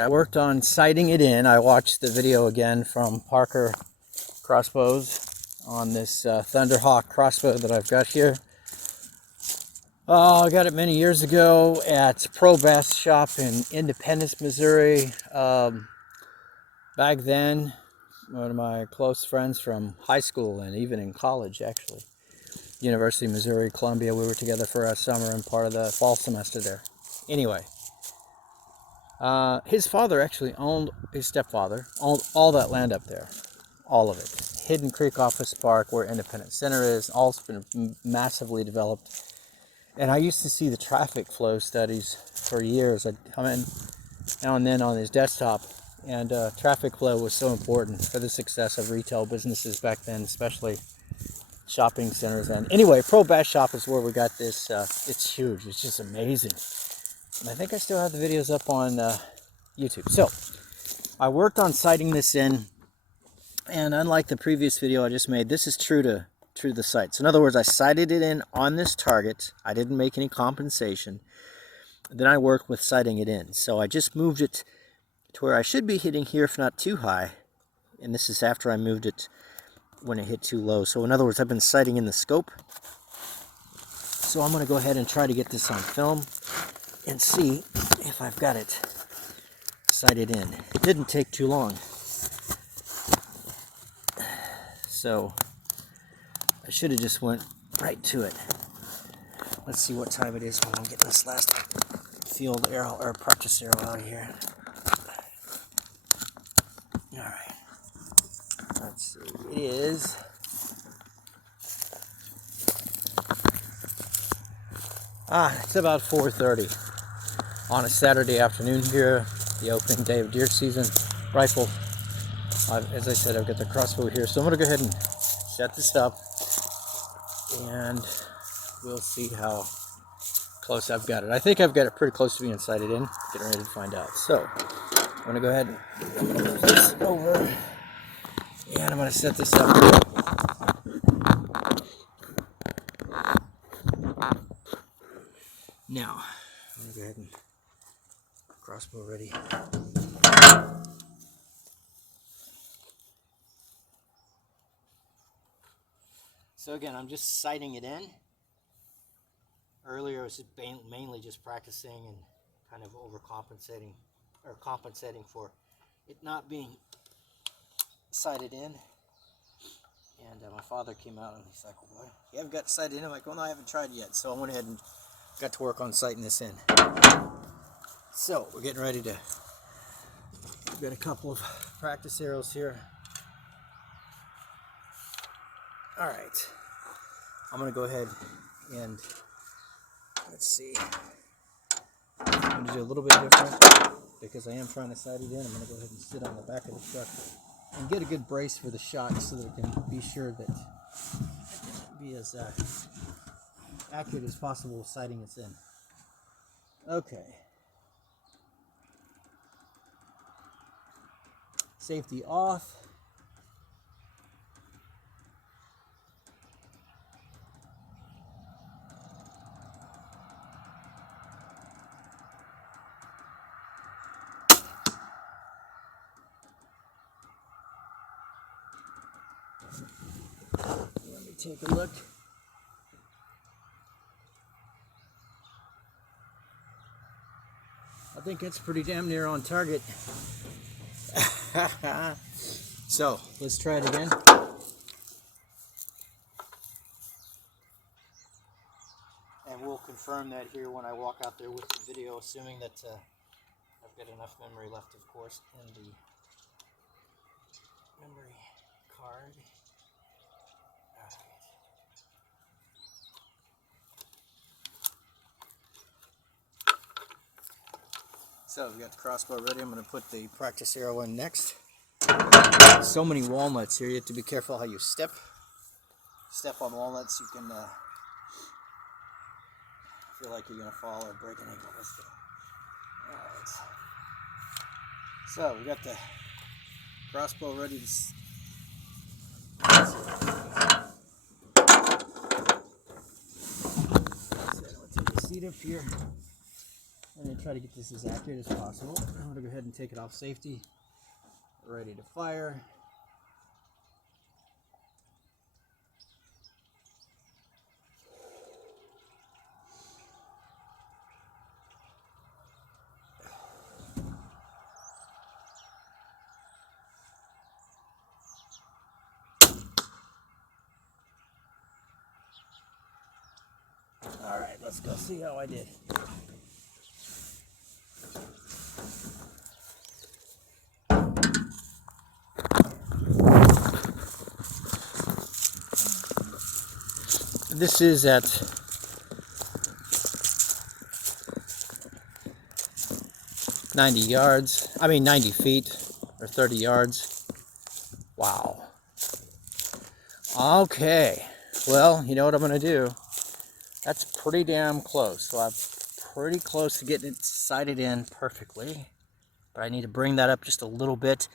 I worked on sighting it in. I watched the video again from Parker Crossbows on this ThunderHawk Crossbow that I've got here. I got it many years ago at Pro Bass Shop in Independence, Missouri. Back then, one of my close friends from high school and even in college, actually, University of Missouri, Columbia, we were together for a summer and part of the fall semester there. Anyway, his father actually owned, his stepfather owned all that land up there, all of it. Hidden Creek Office Park, where Independence Center is, all's been massively developed. And I used to see the traffic flow studies for years. I'd come in now and then on his desktop, and traffic flow was so important for the success of retail businesses back then, especially shopping centers. And anyway, Pro Bass Shop is where we got this. It's huge. It's just amazing. And I think I still have the videos up on YouTube. So I worked on sighting this in, and unlike the previous video I just made, this is true to the sight. So in other words, I sighted it in on this target. I didn't make any compensation. Then I worked with sighting it in. So I just moved it to where I should be hitting here, if not too high. And this is after I moved it when it hit too low. So in other words, I've been sighting in the scope. So I'm going to go ahead and try to get this on film and see if I've got it sighted in. It didn't take too long. So I should have just went right to it. Let's see what time it is when I'm getting this last field arrow or practice arrow out of here. All right. Let's see. It is it's about 4:30 on a Saturday afternoon here, the opening day of deer season. Rifle. As I said, I've got the crossbow here, so I'm going to go ahead and set this up, and we'll see how close I've got it. I think I've got it pretty close to being sighted in. Getting ready to find out. So I'm going to go ahead and I'm going to move this over, and I'm going to set this up. Now I'm going to go ahead and crossbow ready. So again, I'm just sighting it in. Earlier, I was mainly just practicing and kind of overcompensating, or compensating for it not being sighted in. And my father came out and he's like, "Well, you haven't got sighted in?" I'm like, "Well, no, I haven't tried yet." So I went ahead and got to work on sighting this in. So we're getting ready to, we've got a couple of practice arrows here. All right, I'm going to go ahead and, let's see, I'm going to do a little bit different because I am trying to sight it in. I'm going to go ahead and sit on the back of the truck and get a good brace for the shot so that I can be sure that I can be as accurate as possible with sighting this in. Okay. Safety off. Let me take a look. I think it's pretty damn near on target. So let's try it again. And we'll confirm that here when I walk out there with the video, assuming that I've got enough memory left, of course, in the memory card. So we've got the crossbow ready. I'm going to put the practice arrow in next. So many walnuts here. You have to be careful how you step on walnuts. You can feel like you're going to fall or break an ankle. Let's go. All right. So we got the crossbow ready to. I'm going to take a seat up here. I'm going to try to get this as accurate as possible. I'm going to go ahead and take it off safety. Ready to fire. All right, let's go see how I did. This is at 90 yards. I mean 90 feet or 30 yards. Wow. Okay. Well, you know what I'm going to do? That's pretty damn close. So I'm pretty close to getting it sighted in perfectly. But I need to bring that up just a little bit.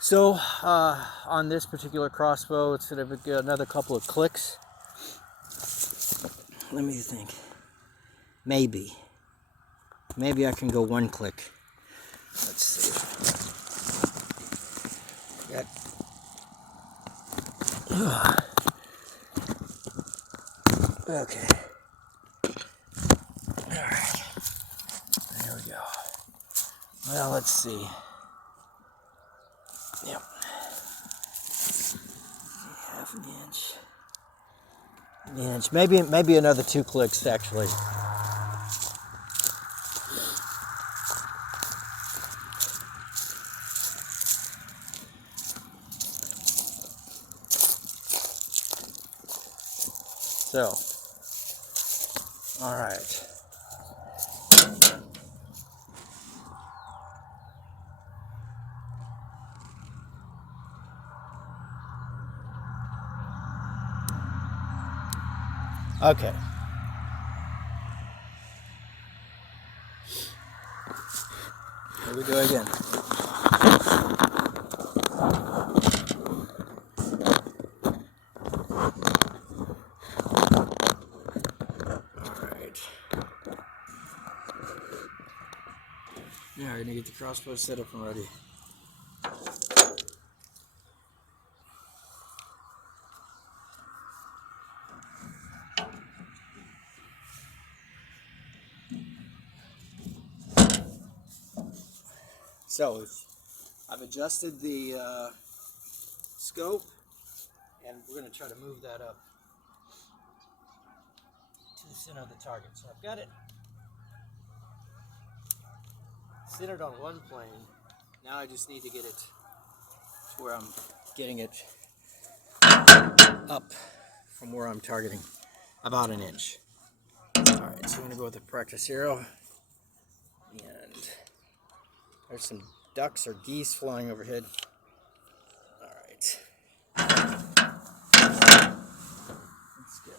So on this particular crossbow, it's going to get another couple of clicks. Let me think. Maybe I can go one click. Let's see. Got. Okay. All right. There we go. Well, let's see. Yep. Half an inch. An inch. Maybe another 2 clicks actually. So, all right. Okay. Here we go again. Now we're gonna get the crossbow set up and ready. So I've adjusted the scope, and we're going to try to move that up to the center of the target. So I've got it centered on one plane. Now I just need to get it to where I'm getting it up from where I'm targeting, about an inch. All right, so I'm going to go with the practice arrow, and there's some ducks or geese flying overhead. All right. Let's go.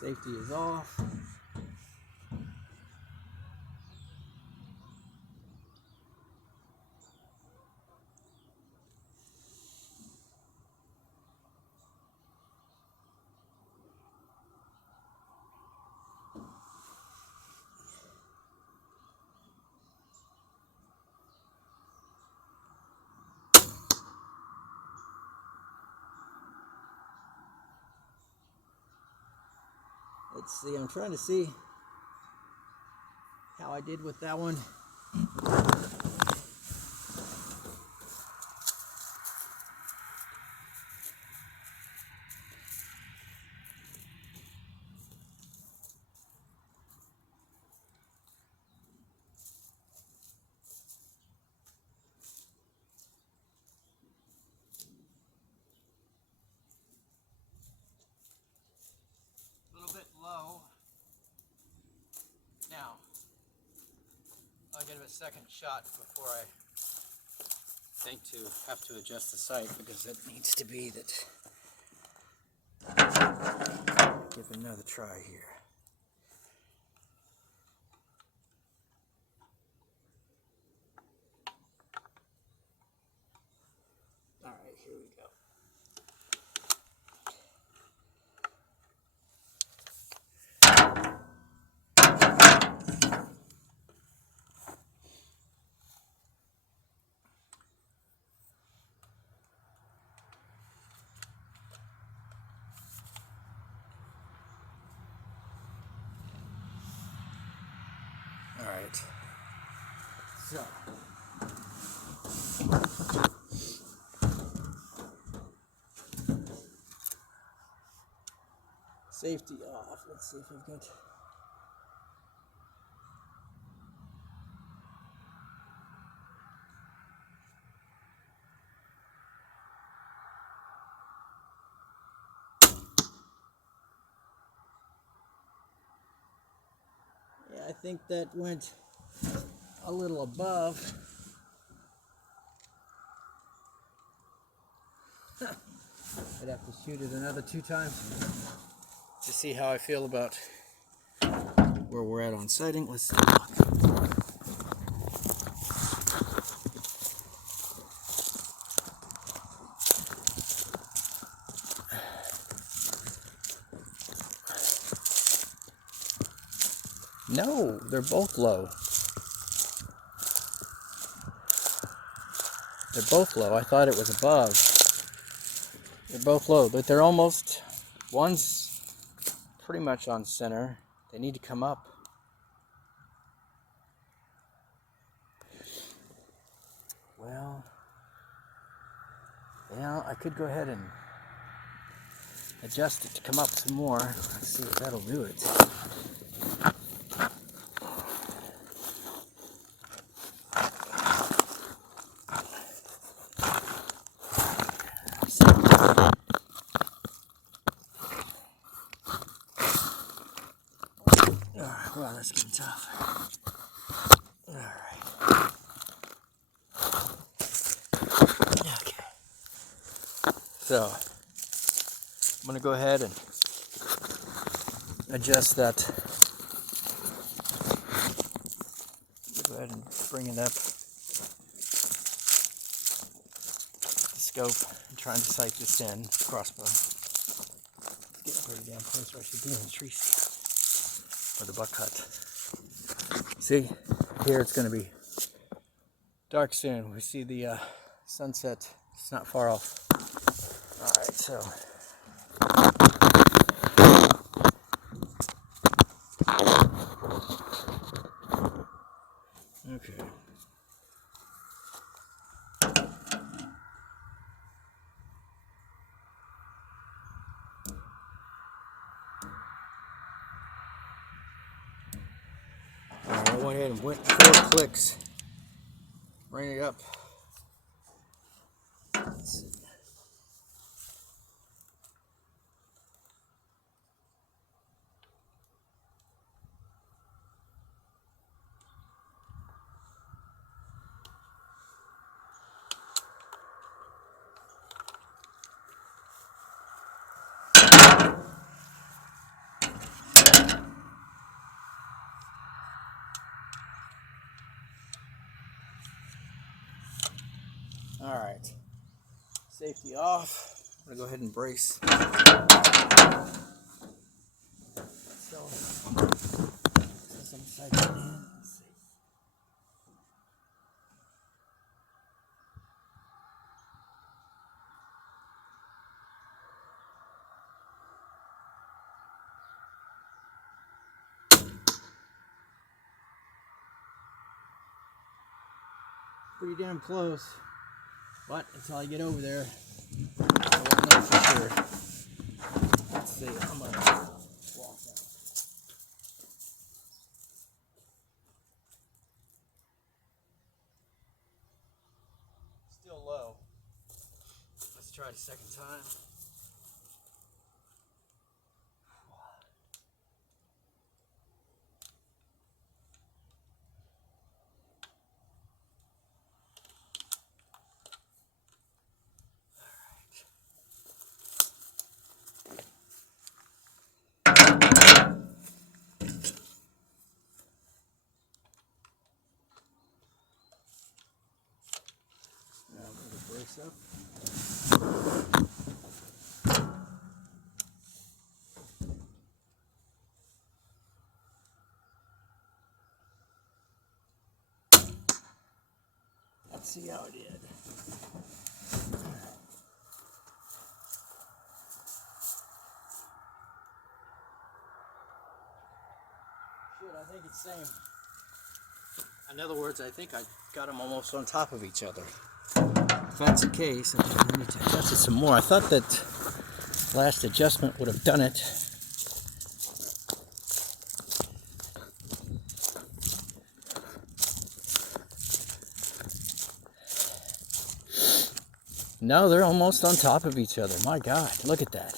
Safety is off. Let's see, I'm trying to see how I did with that one. A little bit low. Now, I'll give it a second shot before I think to have to adjust the sight, because it needs to be that. Give it another try here. All right, here we go. So. Safety off. Let's see if I've got. Yeah, I think that went a little above. I'd have to shoot it another 2 times to see how I feel about where we're at on sighting. Let's take a look. No, they're both low. They're both low. I thought it was above. They're both low, but they're almost, one's pretty much on center. They need to come up. Well, yeah, I could go ahead and adjust it to come up some more. Let's see if that'll do it. Wow, that's getting tough. All right. Okay. So, I'm going to go ahead and adjust that. Go ahead and bring it up. The scope. I'm trying to sight this in. Crossbow. It's getting pretty damn close where I should be in the tree stand. Or the buck hut. See, here it's going to be dark soon. We see the sunset. It's not far off. All right, so okay. All right, I went ahead and went 4 clicks. Bring it up. Let's see. All right, safety off. I'm gonna go ahead and brace. So, since I'm sighting in, let's see. Pretty damn close, but until I get over there, I won't know for sure. Let's see, I'm gonna walk out. Still low. Let's try it a second time. Now I'm going to brace up. Let's see how it did. Shit, I think it's same. In other words, I think I got them almost on top of each other. If that's the case, I think I need to adjust it some more. I thought that last adjustment would have done it. No, they're almost on top of each other. My God, look at that.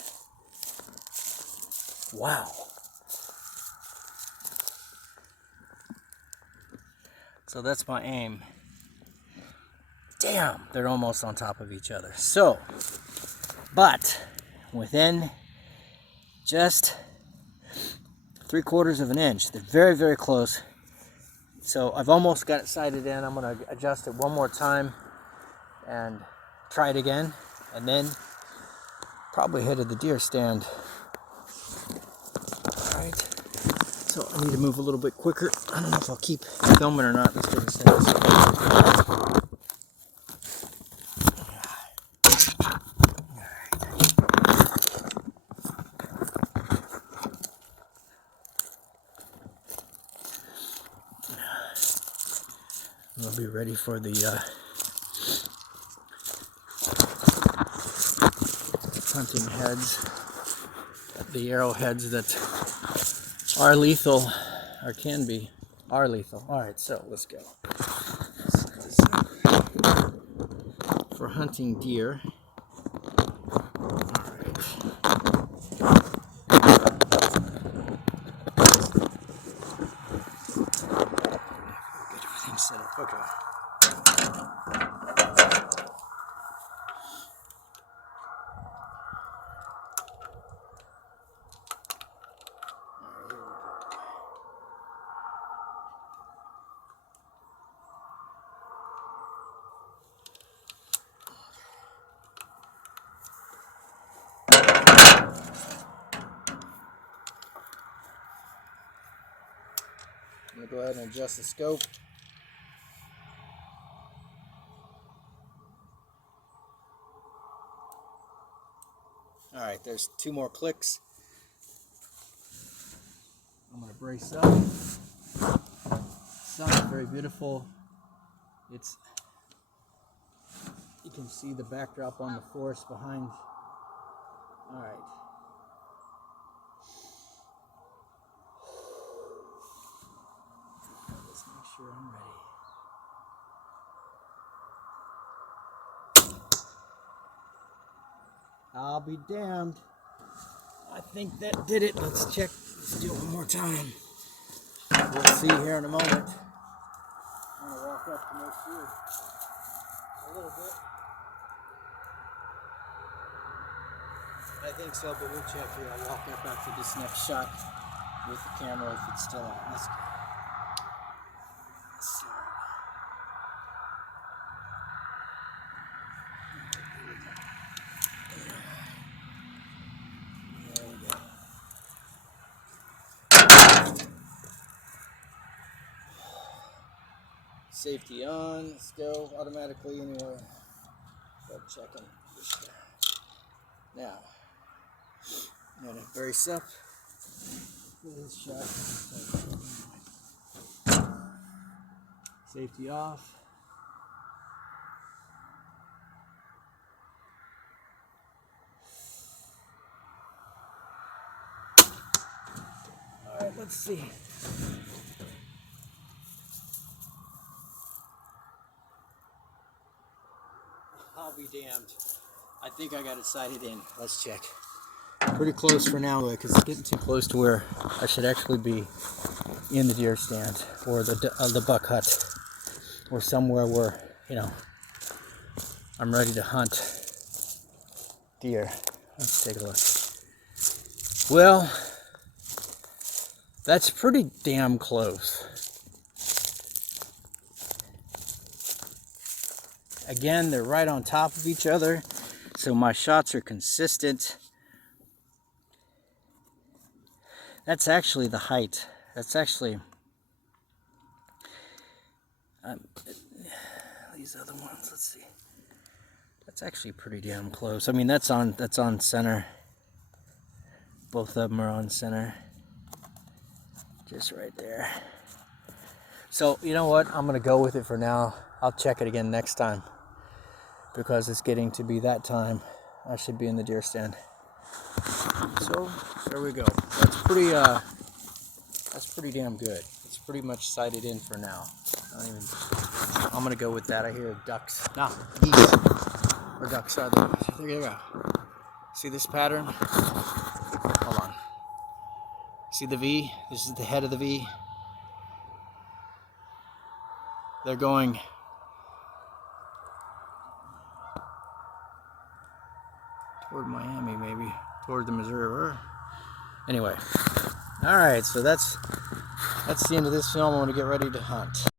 Wow. So that's my aim. Damn, they're almost on top of each other. So, but within just 3/4 of an inch. They're very, very close. So I've almost got it sighted in. I'm going to adjust it one more time and try it again, and then probably head to the deer stand. Alright, so I need to move a little bit quicker. I don't know if I'll keep filming or not. Let's do this thing. We'll be ready for the hunting heads, the arrowheads that are lethal, or can be, are lethal. Alright, so let's go. For hunting deer. Set up. Okay. I'm going to go ahead and adjust the scope. Alright, there's 2 more clicks. I'm going to brace up. Sun is very beautiful. It's, you can see the backdrop on the forest behind. Alright. Let's make sure I'm ready. I'll be damned. I think that did it. Let's check. Let's do it one more time. We'll see here in a moment. I'm going to walk up to make sure. A little bit. I think so, but we'll check here. I'll walk up after this next shot with the camera if it's still on. Let's go. Let's see. Safety on, let's go automatically anyway. Start checking this guy. Now, I'm gonna brace up for this shot. Safety off. Alright, let's see. I'll be damned. I think I got it sighted in. Let's check. Pretty close for now, because it's getting too close to where I should actually be in the deer stand or the buck hut or somewhere where, you know, I'm ready to hunt deer. Let's take a look. Well, that's pretty damn close. Again, they're right on top of each other, so my shots are consistent. That's actually the height. That's actually these other ones. Let's see. That's actually pretty damn close. I mean, that's on center. Both of them are on center. Just right there. So you know what? I'm gonna go with it for now. I'll check it again next time because it's getting to be that time. I should be in the deer stand. So there we go. That's pretty damn good. It's pretty much sighted in for now. I'm gonna go with that. I hear ducks. Nah, geese. Or ducks are there. There you go. See this pattern? Hold on. See the V? This is the head of the V. They're going toward Miami, maybe. Toward the Missouri River. Anyway. Alright, so that's the end of this film. I'm gonna get ready to hunt.